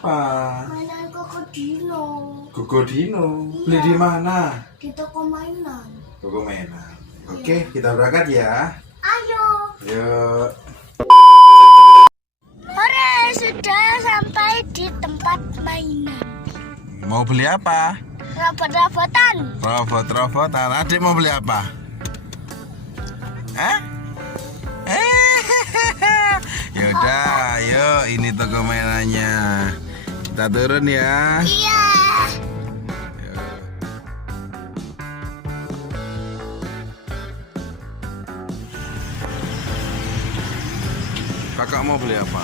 apa? Mainan kokodino. Kokodino. Iya. Beli di mana? Di toko mainan. Toko mainan. Oke, kita berangkat ya. Ayo. Yuk. Hore, sudah sampai di tempat mainan. Mau beli apa? Robot-robotan. Robot-robotan. Adik mau beli apa? Hah? Yaudah, yuk. Ini toko mainannya. Kita turun ya. Iya. Kakak mau beli apa?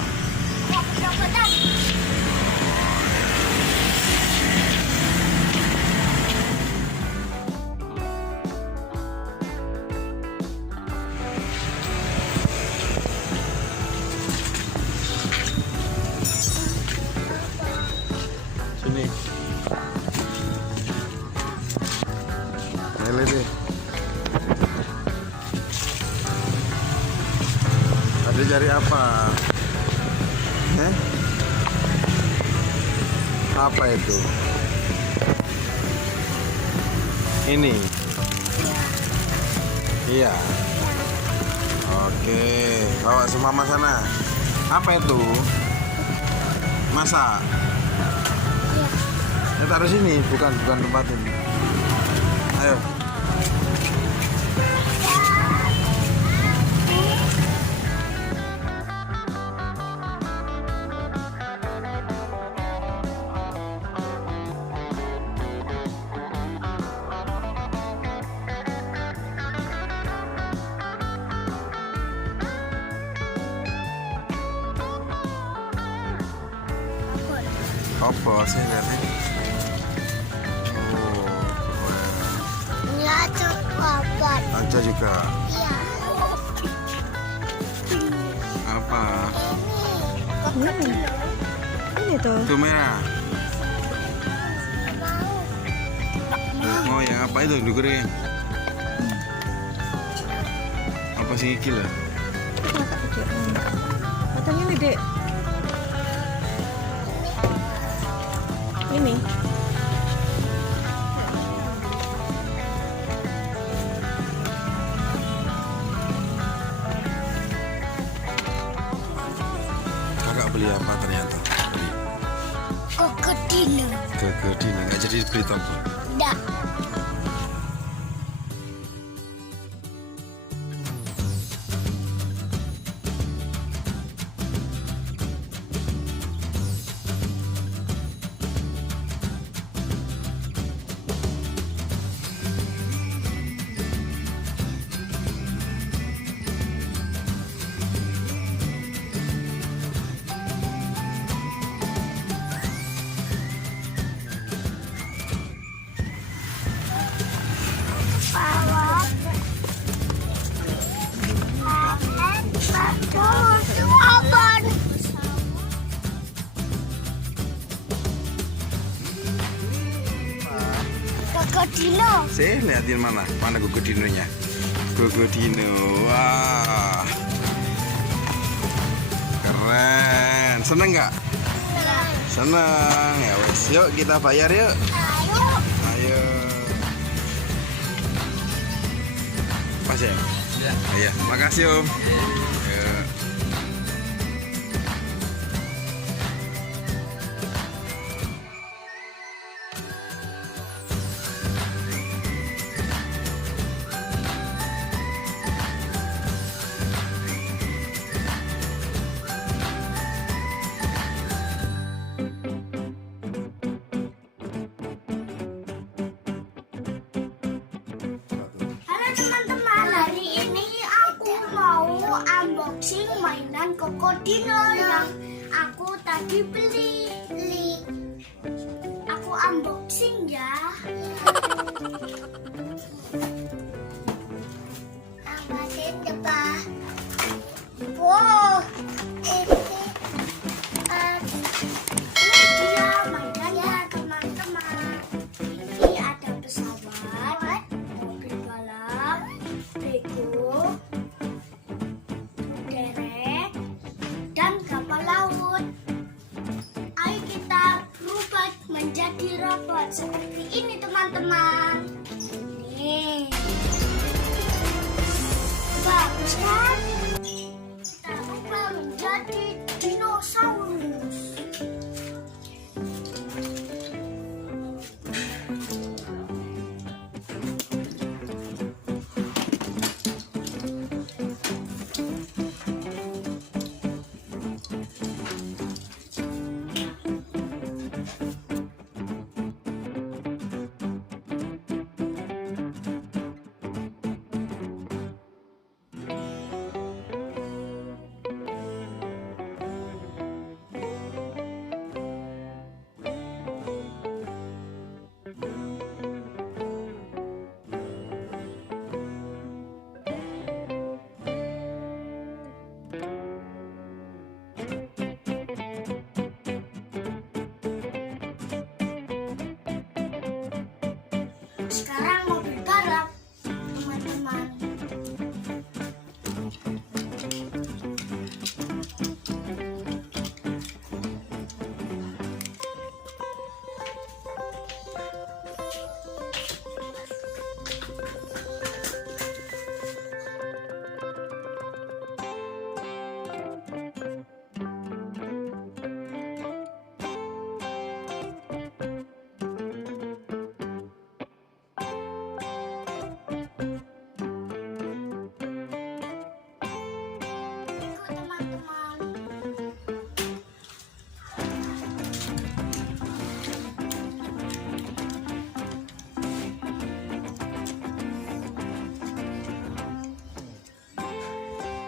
Robot-robotan. Sini. Lele deh. Ada cari apa? Apa itu? Ini. Iya. Oke, bawa semua mama sana. Apa itu? Masak. Ya taruh sini, bukan tempat ini. Ayo. Apa sih lihat ini? Oh, Ini ada robot. Aja juga. Iya. Apa? Ini kokodino. Ini tuh. Itu merah. Mau yang apa itu? Digoreng. Apa sih iki lah? Mata gede. Matanya nih, Dek. Ini. Kakak beli apa ternyata? Beli Kokodino. Kokodino. Nggak jadi beli toko. Enggak. Kokodino. Sih, liatin mana? Mana kokodinonya? Kokodino. Wah. Keren. Seneng nggak? Seneng. Ya wes, yuk kita bayar yuk. Ayo. Ayo. Pas ya? Ya. Iya, makasih Om. Yuk. Halo teman-teman, hari ini aku mau unboxing mainan kokodino yang aku tadi beli. Aku unboxing ya. Unboxing depan. Wow, ini dia mainannya teman-teman. Ini ada pesawat, mobil balap, Lego, derek, dan kapal laut. Ayo kita sekarang mobil balap, teman-teman.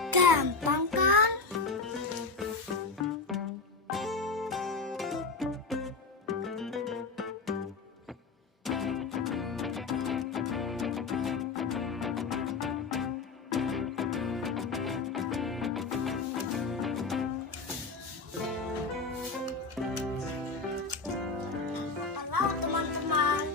Gampang kan? Halo teman-teman.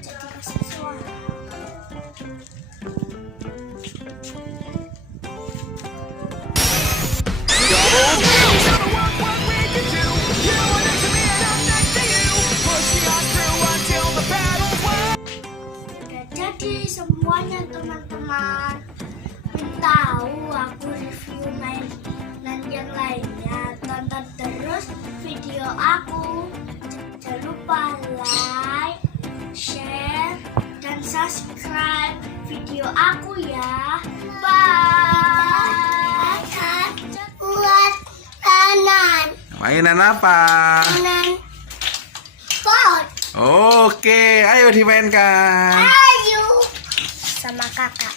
Jadi kasih suara. Udah jadi semuanya teman-teman. Tahu aku review mainan yang lainnya, tonton terus video aku. Jangan lupa like, share, dan subscribe video aku ya. Bye. Buat mainan. Mainan apa? Mainan pot. Oke, ayo dimainkan. Ayo sama kakak.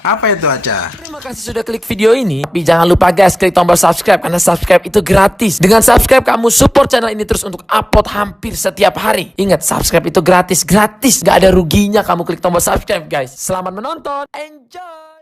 Apa itu Aca? Terima kasih sudah klik video ini. Tapi jangan lupa guys, klik tombol subscribe karena subscribe itu gratis. Dengan subscribe kamu support channel ini terus untuk upload hampir setiap hari. Ingat, subscribe itu gratis, gratis. Gak ada ruginya kamu klik tombol subscribe guys. Selamat menonton, enjoy.